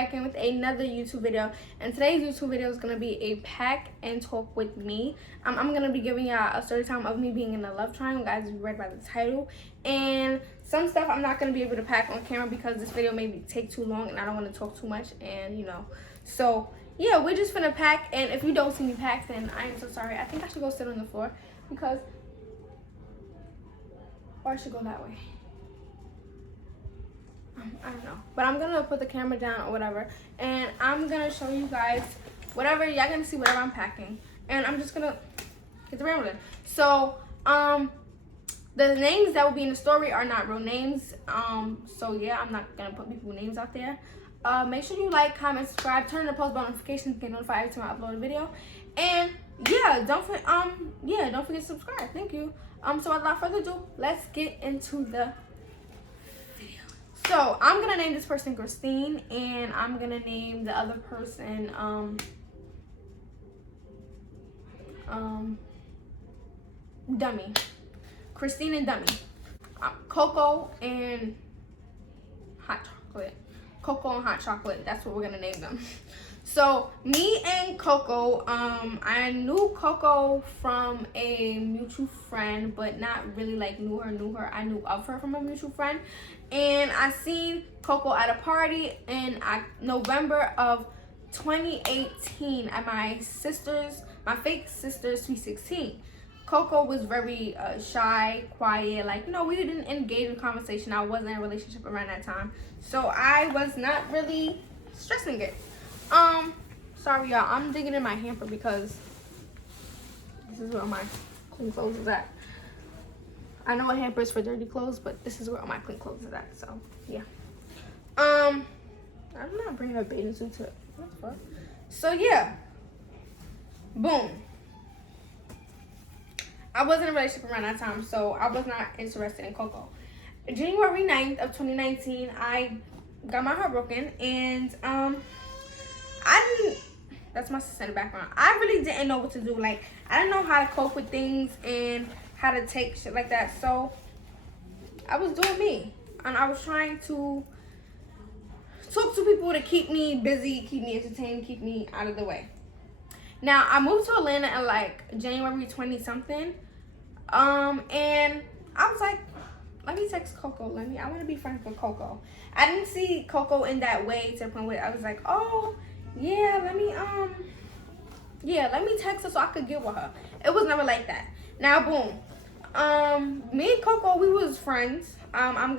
back in with another YouTube video, and today's YouTube video is going to be a pack and talk with me. I'm going to be giving y'all a story time of me being in a love triangle, guys. You read by the title, and some stuff I'm not going to be able to pack on camera because this video may take too long and I don't want to talk too much, and you know, so yeah, we're just gonna pack. And if you don't see me pack, then I am so sorry. I think I should go sit on the floor because, or I should go that way. I don't know, but I'm gonna put the camera down or whatever, and I'm gonna show you guys whatever y'all gonna see, whatever I'm packing, and I'm just gonna get the rambling. So the names that will be in the story are not real names, so yeah, I'm not gonna put people's names out there. Make sure you like, comment, subscribe, turn on the post bell notifications to get notified every time I upload a video, and yeah, don't forget to subscribe. Thank you. So without further ado, let's get into the video. So I'm gonna name this person Christine, and I'm gonna name the other person Dummy. Christine and Dummy. Coco and Hot Chocolate. Coco and Hot Chocolate. That's what we're gonna name them. So me and Coco, I knew Coco from a mutual friend, but not really like knew her. I knew of her from a mutual friend, and I seen Coco at a party in November of 2018 at my fake sister's sweet 16. Coco was very shy, quiet, like, you know, we didn't engage in conversation. I wasn't in a relationship around that time, so I was not really stressing it. Sorry y'all, I'm digging in my hamper because this is where my clean clothes is at. I know a hamper is for dirty clothes, but this is where all my clean clothes is at, so yeah. I'm not bringing a bathing suit to it. What the fuck? So yeah, boom. I wasn't in a relationship around that time, so I was not interested in Coco. January 9th of 2019, I got my heart broken, and that's my sister in the background. I really didn't know what to do. Like, I didn't know how to cope with things and how to take shit like that. So I was doing me, and I was trying to talk to people to keep me busy, keep me entertained, keep me out of the way. Now, I moved to Atlanta in like January 20 something, and I was like, let me text Coco. I want to be friends with Coco. I didn't see Coco in that way to the point where I was like, oh yeah, let me text her so I could get with her. It was never like that. Now, boom, me and Coco, we was friends. I'm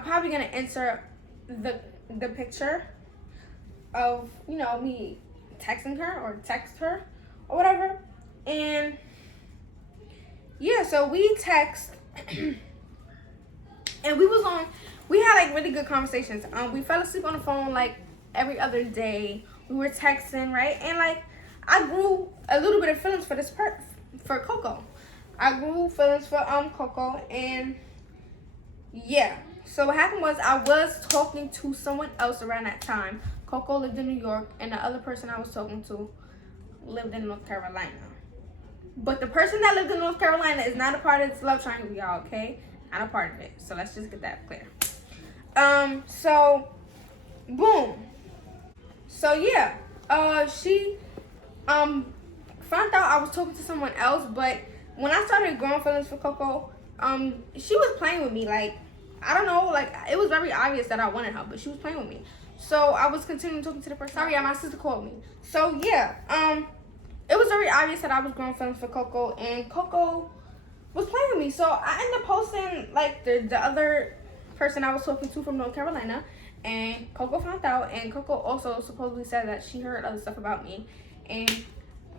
probably gonna insert the picture of, you know, me texting her or text her or whatever. And yeah, so we text and we had like really good conversations. We fell asleep on the phone like every other day. We were texting, right? And like, I grew a little bit of feelings for for Coco. I grew feelings for Coco, and yeah. So what happened was, I was talking to someone else around that time. Coco lived in New York, and the other person I was talking to lived in North Carolina. But the person that lived in North Carolina is not a part of this love triangle, y'all, okay? Not a part of it. So let's just get that clear. So boom. So yeah, she found out I was talking to someone else, but when I started growing feelings for Coco, she was playing with me. Like, I don't know, like, it was very obvious that I wanted her, but she was playing with me. So I was continuing talking to the person. Sorry, yeah, my sister called me. So yeah, it was very obvious that I was growing feelings for Coco, and Coco was playing with me. So I ended up posting like the other person I was talking to from North Carolina, and Coco found out, and Coco also supposedly said that she heard other stuff about me and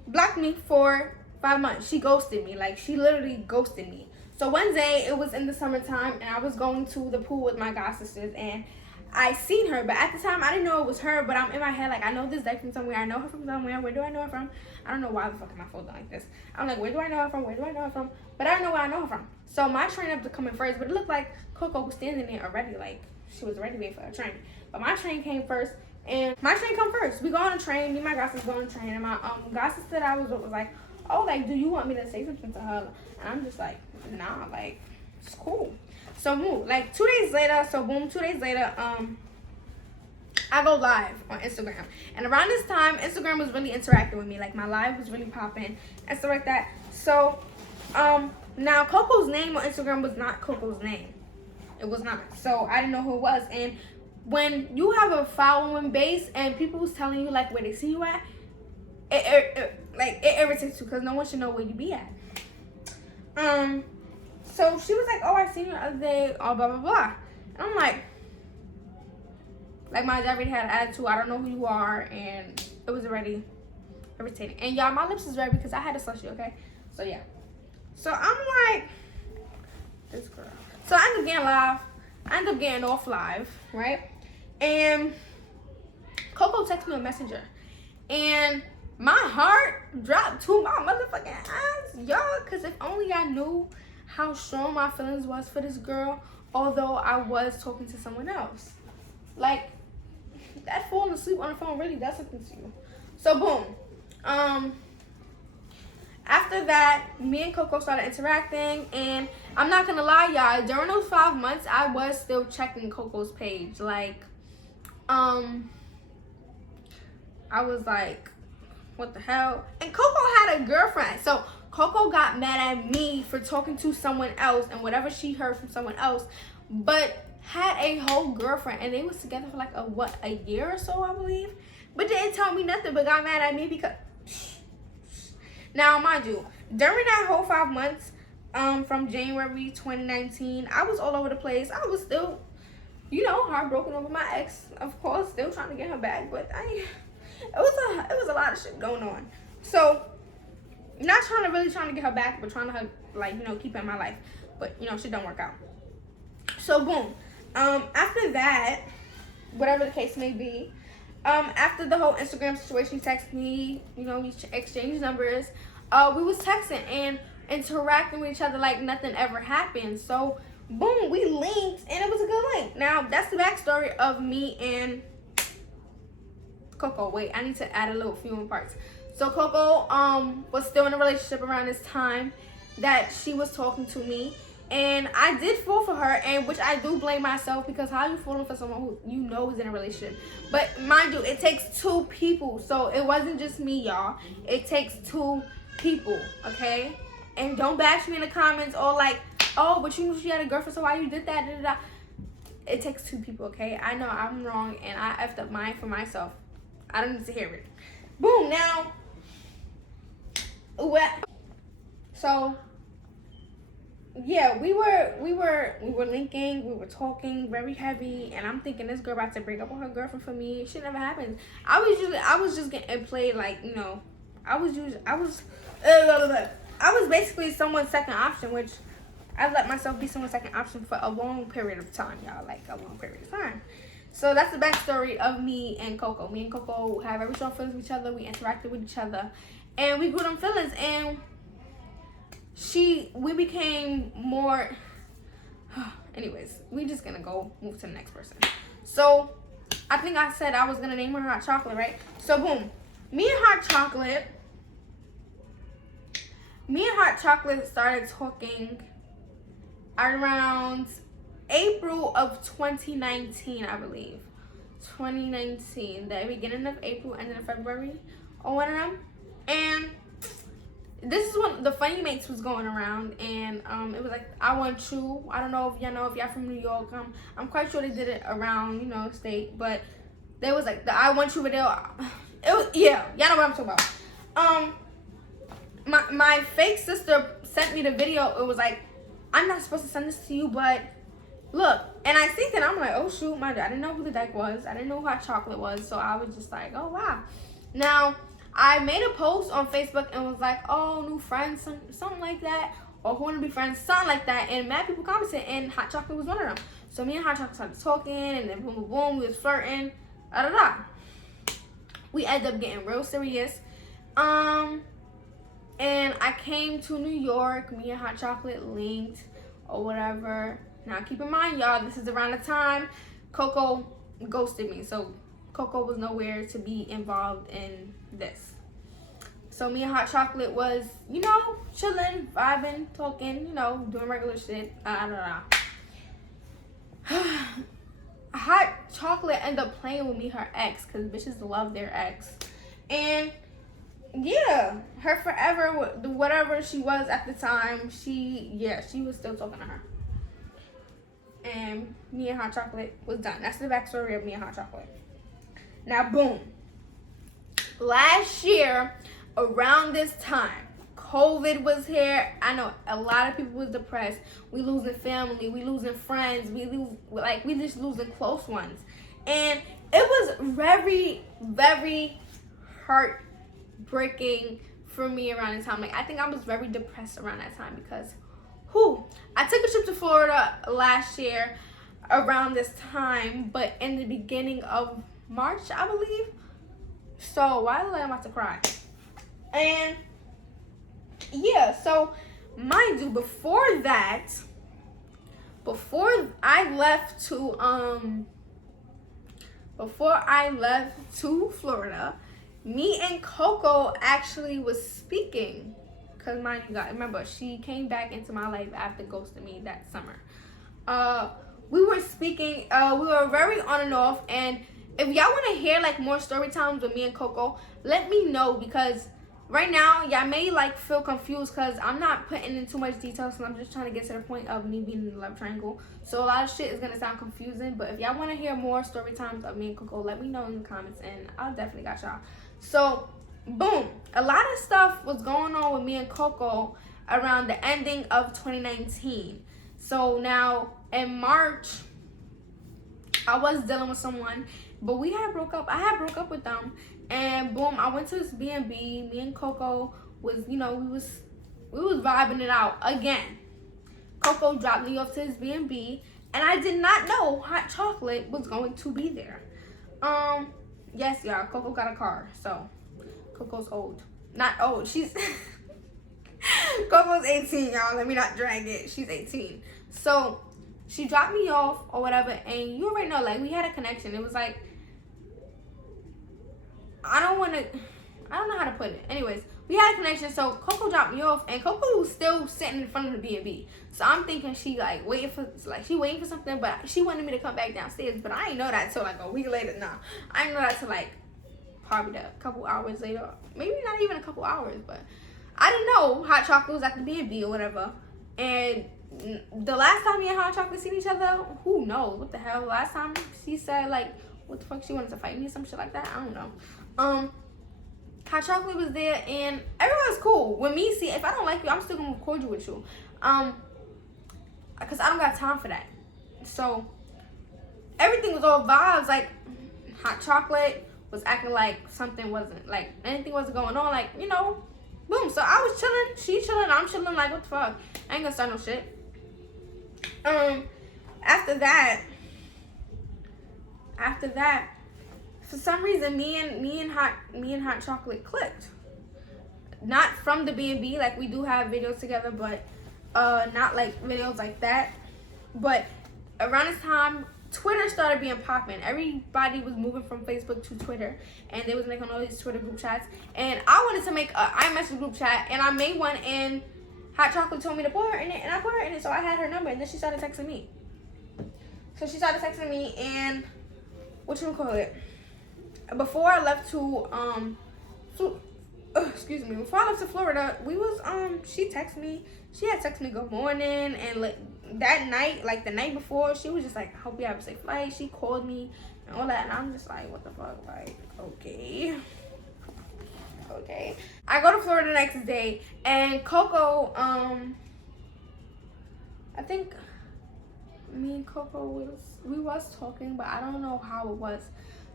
blocked me for 5 months. She ghosted me. Like, she literally ghosted me. So one day, it was in the summertime, and I was going to the pool with my god sisters, and I seen her, but at the time I didn't know it was her. But I'm in my head like, I know this day from somewhere. I know her from somewhere. Where do I know her from? I don't know why the fuck am I folding like this. I'm like, where do I know her from? Where do I know her from? But I don't know where I know her from. So my train up to come in first, but it looked like Coco was standing there already, like she was ready waiting for her train. But my train came first, and my train come first. We go on a train. Me and my god sister go on a train, and my god sister that I was with was like, oh, like, do you want me to say something to her? And I'm just like, nah, like, it's cool. So move. Like 2 days later, so boom, 2 days later, I go live on Instagram. And around this time, Instagram was really interacting with me. Like, my live was really popping and stuff like that. So, now Coco's name on Instagram was not Coco's name. It was not. So, I didn't know who it was. And when you have a following base and people was telling you, like, where they see you at, it irritates you because no one should know where you be at. So she was like, oh, I seen you the other day, oh, blah, blah, blah. And I'm like, my already had an attitude. I don't know who you are. And it was already irritating. And y'all, my lips is red because I had a slushy, okay? So, yeah. So, I'm like, this girl. So, I ended up getting live. I ended up getting off live, right? And Coco texted me a messenger. And my heart dropped to my motherfucking ass, y'all. Because if only I knew how strong my feelings was for this girl, although I was talking to someone else. Like, that falling asleep on the phone really does something to you. So, boom. After that, me and Coco started interacting, and I'm not gonna lie, y'all, during those 5 months, I was still checking Coco's page. Like, I was like, what the hell? And Coco had a girlfriend. So Coco got mad at me for talking to someone else and whatever she heard from someone else, but had a whole girlfriend, and they was together for like a year or so, I believe. But they didn't tell me nothing, but got mad at me because now, mind you, during that whole 5 months, from January 2019, I was all over the place. I was still, heartbroken over my ex, of course, still trying to get her back, but it was a lot of shit going on. So, not trying to get her back, but trying to, keep her in my life. But, shit don't work out. So, boom. After that, whatever the case may be, after the whole Instagram situation, he texted me, we exchanged numbers. We was texting and interacting with each other like nothing ever happened. So, boom, we linked, and it was a good link. Now, that's the backstory of me and Coco. Wait, I need to add a little few more parts. So Coco was still in a relationship around this time that she was talking to me, and I did fall for her, and which I do blame myself, because how you falling for someone who you know is in a relationship? But mind you, it takes 2 people, so it wasn't just me, y'all. It takes 2 people, okay? And don't bash me in the comments or like, oh, but you knew she had a girlfriend, so why you did that? Da, da, da. It takes 2 people, okay? I know I'm wrong, and I effed up mine for myself. I don't need to hear it. Boom. Now, so yeah, we were linking, we were talking very heavy, and I'm thinking this girl about to break up with her girlfriend for me. Shit never happens. I was just getting played, like, I was basically someone's second option, which I let myself be someone's second option for a long period of time, y'all, like a long period of time. So that's the backstory of me and Coco. Me and Coco have very strong feelings with each other. We interacted with each other, and we grew them feelings. And we became more. Anyways, we just gonna move to the next person. So I think I said I was gonna name her Hot Chocolate, right? So boom, me and Hot Chocolate started talking around April of 2019, I believe. 2019, the beginning of April, ending of February, or one of them. And this is when the Funny Mates was going around, and it was like, I Want You. I don't know if y'all from New York. I'm quite sure they did it around, state, but there was like the I Want You video. It was, yeah, y'all know what I'm talking about. My fake sister sent me the video. It was like, I'm not supposed to send this to you, but look. And I seen it, I'm like, oh shoot, I didn't know who the deck was. I didn't know who Hot Chocolate was, so I was just like, oh wow. Now, I made a post on Facebook and was like, oh, new friends, something like that, or who want to be friends, something like that, and mad people commented, and Hot Chocolate was one of them. So me and Hot Chocolate started talking, and then boom, boom, boom, we was flirting, We ended up getting real serious. And I came to New York, me and Hot Chocolate linked, or whatever. Now, keep in mind, y'all, this is around the time Coco ghosted me. So, Coco was nowhere to be involved in this. So, me and Hot Chocolate was, chilling, vibing, talking, doing regular shit. Hot Chocolate ended up playing with me, her ex, because bitches love their ex. And yeah, her forever, whatever she was at the time, she was still talking to her. And me and Hot Chocolate was done. That's the backstory of me and Hot Chocolate. Now, boom. Last year, around this time, COVID was here. I know a lot of people was depressed. We losing family, we losing friends, we just losing close ones. And it was very, very heartbreaking for me around the time. Like, I think I was very depressed around that time because I took a trip to Florida last year around this time, but in the beginning of March, I believe. So why am I about to cry? And yeah, so mind you, before I left to Florida, me and Coco actually was speaking. Because mind you, guys, remember, she came back into my life after ghosting me that summer. We were speaking, we were very on and off, and if y'all want to hear like more story times with me and Coco, let me know, because right now y'all may like feel confused because I'm not putting in too much details, and I'm just trying to get to the point of me being in the love triangle. So a lot of shit is gonna sound confusing, but if y'all want to hear more story times of me and Coco, let me know in the comments, and I'll definitely got y'all. So boom, a lot of stuff was going on with me and Coco around the ending of 2019. So now in March, I was dealing with someone, but I had broke up with them, and boom, I went to this B&B. Me and Coco was, we was vibing it out again. Coco dropped me off to his B&B, and I did not know Hot Chocolate was going to be there. Yes, y'all, Coco got a car, so Coco's old. Not old, she's Coco's 18, y'all. Let me not drag it. She's 18. So she dropped me off or whatever, and you already know, like, we had a connection. It was like, I don't know how to put it. Anyways, we had a connection, so Coco dropped me off, and Coco was still sitting in front of the B&B. So I'm thinking she waiting for something, but she wanted me to come back downstairs. But I didn't know that till like a week later. Nah, I didn't know that till like probably a couple hours later. Maybe not even a couple hours, but I didn't know Hot Chocolate was at the B&B or whatever. And the last time me and Hot Chocolate seen each other, who knows what the hell? Last time she said like, what the fuck, she wanted to fight me or some shit like that. I don't know. Hot Chocolate was there, and everyone was cool with me. See, if I don't like you, I'm still gonna move cordial with you, because I don't got time for that. So everything was all vibes. Like, Hot Chocolate was acting like something wasn't, like, anything wasn't going on, like, boom. So I was chilling, she chilling, I'm chilling, like, what the fuck? I ain't gonna start no shit. After that, for some reason, me and Hot Chocolate clicked. Not from the B&B, like, we do have videos together, but not like videos like that. But around this time, Twitter started being popping. Everybody was moving from Facebook to Twitter, and they was making all these Twitter group chats. And I wanted to make a iMessage group chat, and I made one, and Hot Chocolate told me to put her in it, and I put her in it. So I had her number, and then she started texting me. And before I left to before I left to Florida, we was she texted me. She had texted me good morning, and that night, like the night before, she was just like, hope you have a safe flight. She called me and all that, and I'm just like, what the fuck? Like, okay. I go to Florida the next day, and Coco, I think me and Coco was talking, but I don't know how it was.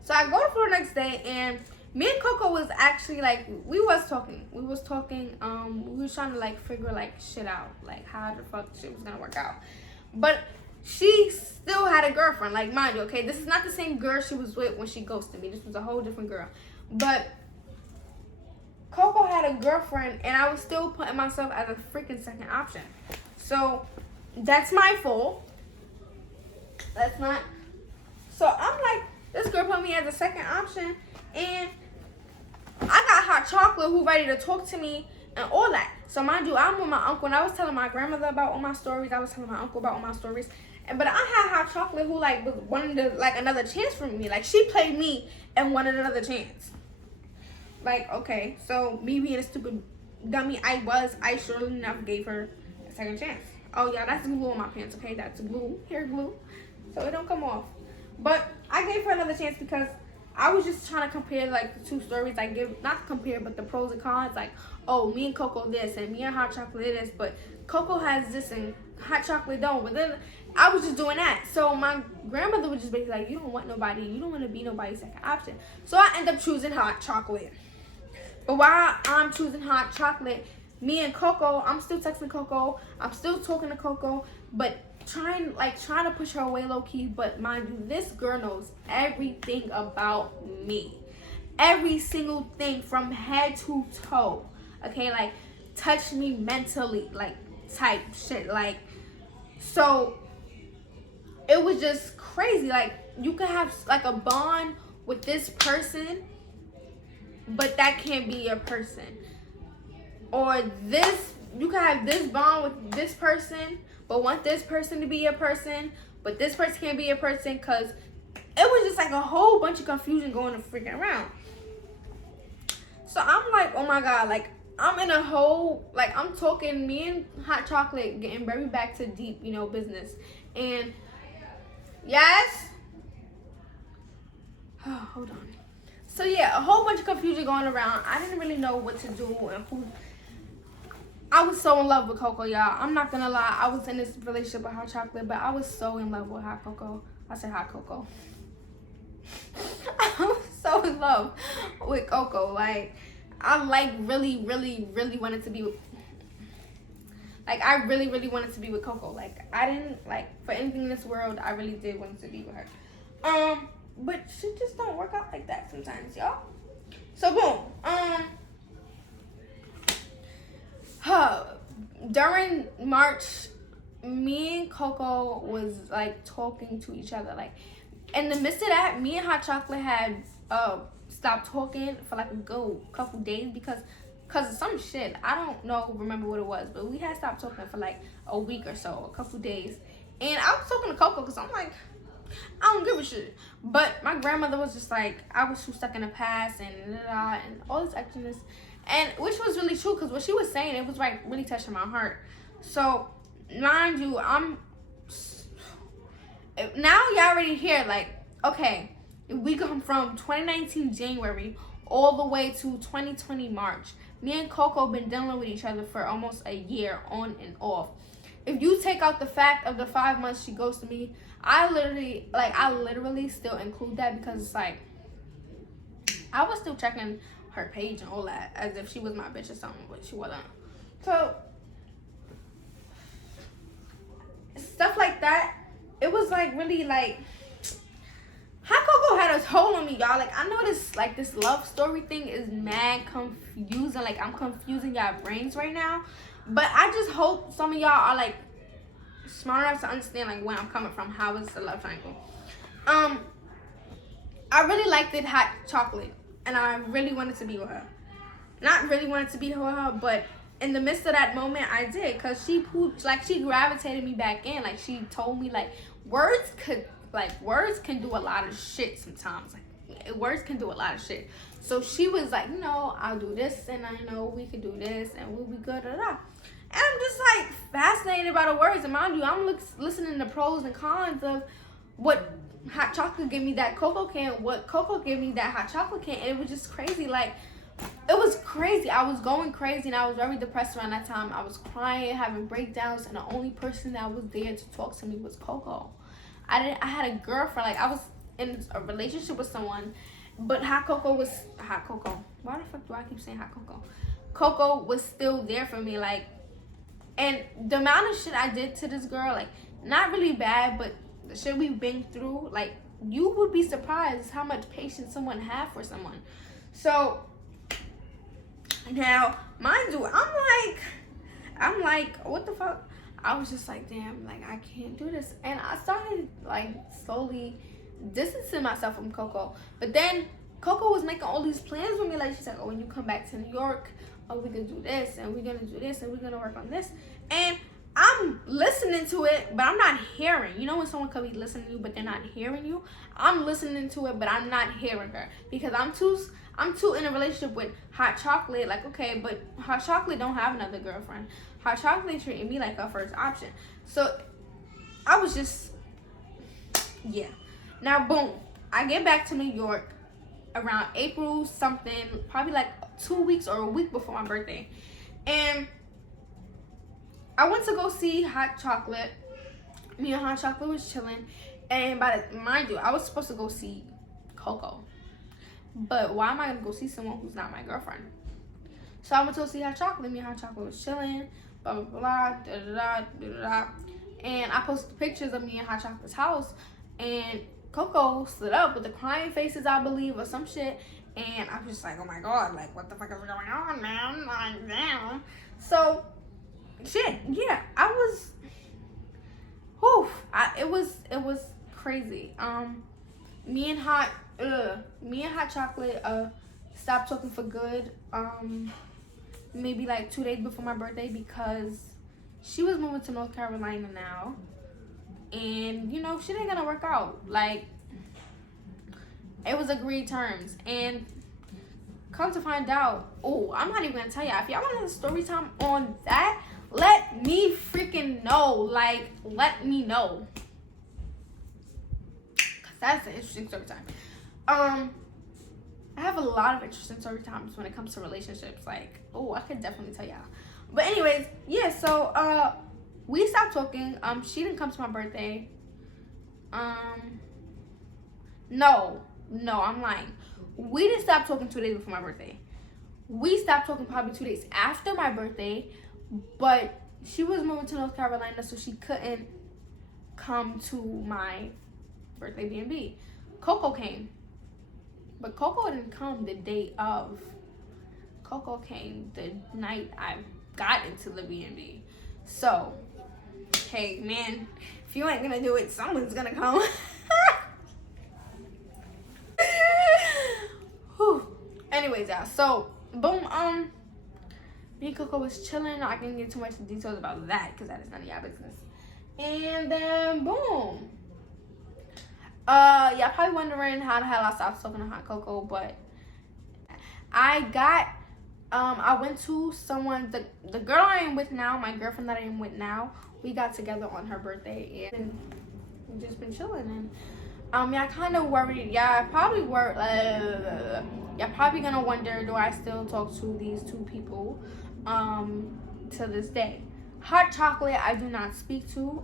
So I go to Florida the next day, and me and Coco was actually like, we was talking, we was trying to like figure like shit out, like how the fuck shit was gonna work out. But she still had a girlfriend, like, mind you, okay, this is not the same girl she was with when she ghosted me. This was a whole different girl. But Coco had a girlfriend, and I was still putting myself as a freaking second option. So that's my fault. That's not. So I'm like, this girl put me as a second option, and I got Hot Chocolate who ready to talk to me and all that. So mind you, I'm with my uncle, and I was telling my grandmother about all my stories. I was telling my uncle about all my stories, But I had hot chocolate who like was wanted like another chance from me. Like she played me and wanted another chance. Like, okay, so me being a stupid dummy I surely enough gave her a second chance. Oh yeah, that's glue on my pants, okay? That's glue, hair glue, so it don't come off. But I gave her another chance because I was just trying to compare like the two stories. I give, not compare, but the pros and cons. Like, oh, me and Coco this, and me and hot chocolate this, but Coco has this and hot chocolate don't. But then I was just doing that. So my grandmother would just be like, you don't want nobody, you don't want to be nobody's second option. So I end up choosing hot chocolate. But while I'm choosing hot chocolate, me and Coco, I'm still texting Coco, I'm still talking to Coco, but trying to push her away low key. But mind you, this girl knows everything about me, every single thing from head to toe. Okay, like touch me mentally, like type shit. Like, so it was just crazy. Like, you could have like a bond with this person, but that can't be your person. Or this, you can have this bond with this person, but want this person to be your person, but this person can't be your person, because it was just like a whole bunch of confusion going freaking around. So I'm like, oh my God, like I'm in a whole, like I'm talking, me and hot chocolate getting very back to deep, business. And yes, oh, hold on. So yeah, a whole bunch of confusion going around. I didn't really know what to do and who. I was so in love with Coco, y'all. I'm not gonna lie. I was in this relationship with hot chocolate, but I was so in love with hot Coco. I said hot Coco. I was so in love with Coco. Like, I really, really, really wanted to be with. Like, I really, really wanted to be with Coco. Like, I didn't for anything in this world. I really did want to be with her. But shit just don't work out like that sometimes, y'all. So boom. During March, me and Coco was like talking to each other. Like, in the midst of that, me and hot chocolate had stopped talking for like a good couple days because of some shit. I don't remember what it was, but we had stopped talking for like a week or so, a couple days. And I was talking to Coco because I'm like, I don't give a shit. But my grandmother was just like, I was too stuck in the past and all this extraness. And which was really true, because what she was saying, it was like really touching my heart. So mind you, now y'all already hear, like, okay, we come from 2019 January all the way to 2020 March. Me and Coco been dealing with each other for almost a year on and off. If you take out the fact of the 5 months she ghosted me, I literally still include that, because it's like, I was still checking her page and all that as if she was my bitch or something, but she wasn't. So stuff like that, it was like really like, Hot Coco had a hold on me, y'all. Like, I know this love story thing is mad confusing. Like, I'm confusing y'all brains right now, but I just hope some of y'all are like smart enough to understand like where I'm coming from, how it's a love triangle. I really liked it, hot chocolate, and I really wanted to be with her. Not really wanted to be with her, but in the midst of that moment, I did, because she gravitated me back in. Like, she told me like words can do a lot of shit sometimes. Like, words can do a lot of shit. So she was like, I'll do this, and I know we could do this, and we'll be good. And I'm just like fascinated by the words. And mind you, I'm listening to pros and cons of what hot chocolate gave me that Coco can, what Coco gave me that hot chocolate can, and it was just crazy. Like, it was crazy. I was going crazy, and I was very depressed around that time. I was crying, having breakdowns, and the only person that was there to talk to me was Coco. I had a girlfriend. Like, I was in a relationship with someone, but hot Coco. Why the fuck do I keep saying hot Coco? Coco was still there for me. Like, and the amount of shit I did to this girl, like, not really bad, but the shit we've been through, like, you would be surprised how much patience someone had for someone. So now, mind you, I'm like, what the fuck? I was just like, damn, like, I can't do this. And I started like slowly distancing myself from Coco. But then Coco was making all these plans with me. Like, she's like, oh, when you come back to New York, oh, we're gonna do this, and we're gonna do this, and we're gonna work on this. And I'm listening to it, but I'm not hearing. You know when someone could be listening to you, but they're not hearing you? I'm listening to it, but I'm not hearing her because I'm too in a relationship with Hot Chocolate. Like, okay, but Hot Chocolate don't have another girlfriend. Hot Chocolate treating me like her first option. So I was just, yeah. Now, boom, I get back to New York around April something, probably like 2 weeks or a week before my birthday. And I went to go see Hot Chocolate. Me and Hot Chocolate was chilling. And mind you, I was supposed to go see Coco. But why am I gonna go see someone who's not my girlfriend? So I went to go see Hot Chocolate. Me and Hot Chocolate was chilling. Blah blah blah. Da da da da da. And I posted pictures of me and Hot Chocolate's house. And Coco stood up with the crying faces, I believe, or some shit. And I was just like, oh my god, like what the fuck is going on, man? Like, damn. So shit, yeah, I was, it was crazy. Me and Hot Chocolate stopped talking for good. Maybe like 2 days before my birthday because she was moving to North Carolina now, and you know shit ain't gonna work out. Like, it was agreed terms, and come to find out, I'm not even gonna tell y'all. If y'all want to have a story time on that, let me freaking know. Like, let me know. Cause that's an interesting story time. I have a lot of interesting story times when it comes to relationships. Like, I could definitely tell y'all. But anyways, yeah, so we stopped talking. She didn't come to my birthday. No, I'm lying. We didn't stop talking 2 days before my birthday. We stopped talking probably 2 days after my birthday, but she was moving to North Carolina, so she couldn't come to my birthday B&B. Coco came, but Coco didn't come the day of. Coco came the night I got into the B&B. So, hey man, if you ain't gonna do it, someone's gonna come. Anyways, yeah, so boom, me and Coco was chilling. I can't get too much details about that because that is none of y'all business. And then boom, y'all probably wondering how the hell I stopped talking to Hot Coco, but I went to someone, the girl I am with now, my girlfriend that I am with now, we got together on her birthday, and we've just been chilling. And y'all kind of worried. Y'all probably y'all probably gonna wonder, do I still talk to these two people to this day? Hot Chocolate I do not speak to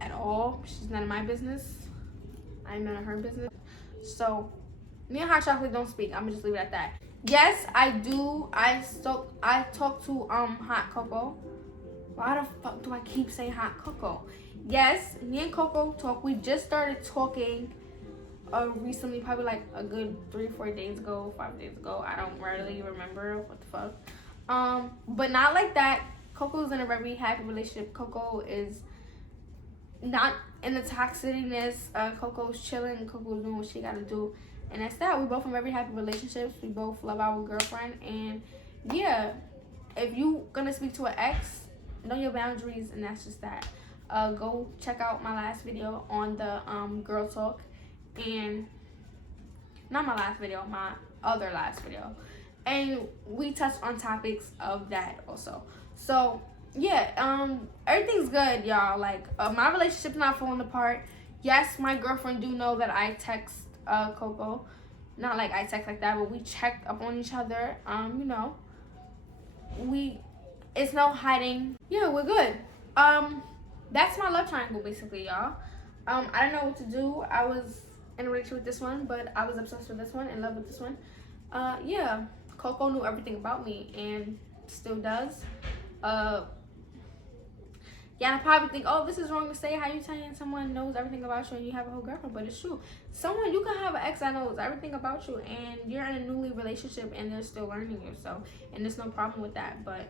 at all. She's none of my business. I'm none of her business. So me and Hot Chocolate don't speak. I'm gonna just leave it at that. Yes, I do. I talk to Hot Coco. Why the fuck do I keep saying Hot Coco? Yes, me and Coco talk. We just started talking recently, probably like a good 3-4 days ago, 5 days ago. I don't really remember what the fuck. But not like that. Coco's in a very happy relationship. Coco is not in the toxicness. Coco's chilling. Coco's doing what she gotta do, and that's that. We both in very happy relationships. We both love our girlfriend, and yeah, if you gonna speak to an ex, know your boundaries, and that's just that. Go check out my last video on the girl talk, and not my last video, my other last video, and we touched on topics of that also. So yeah, everything's good, y'all. Like, my relationship's not falling apart. Yes, my girlfriend do know that I text Coco, not like I text like that, but we checked up on each other. You know, it's no hiding. Yeah, we're good. That's my love triangle, basically, y'all. I don't know what to do. I was in a relationship with this one, but I was obsessed with this one, in love with this one. Yeah, Coco knew everything about me and still does. Yeah, I probably think, this is wrong to say. How you telling someone knows everything about you and you have a whole girlfriend? But it's true. You can have an ex that knows everything about you, and you're in a newly relationship, and they're still learning you. So, and there's no problem with that. But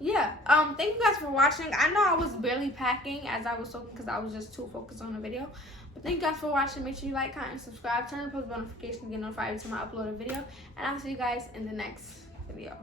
yeah, thank you guys for watching. I know I was barely packing as I was talking because I was just too focused on the video. But thank you guys for watching. Make sure you like, comment, and subscribe. Turn on post notifications to get notified every time I upload a video. And I'll see you guys in the next video.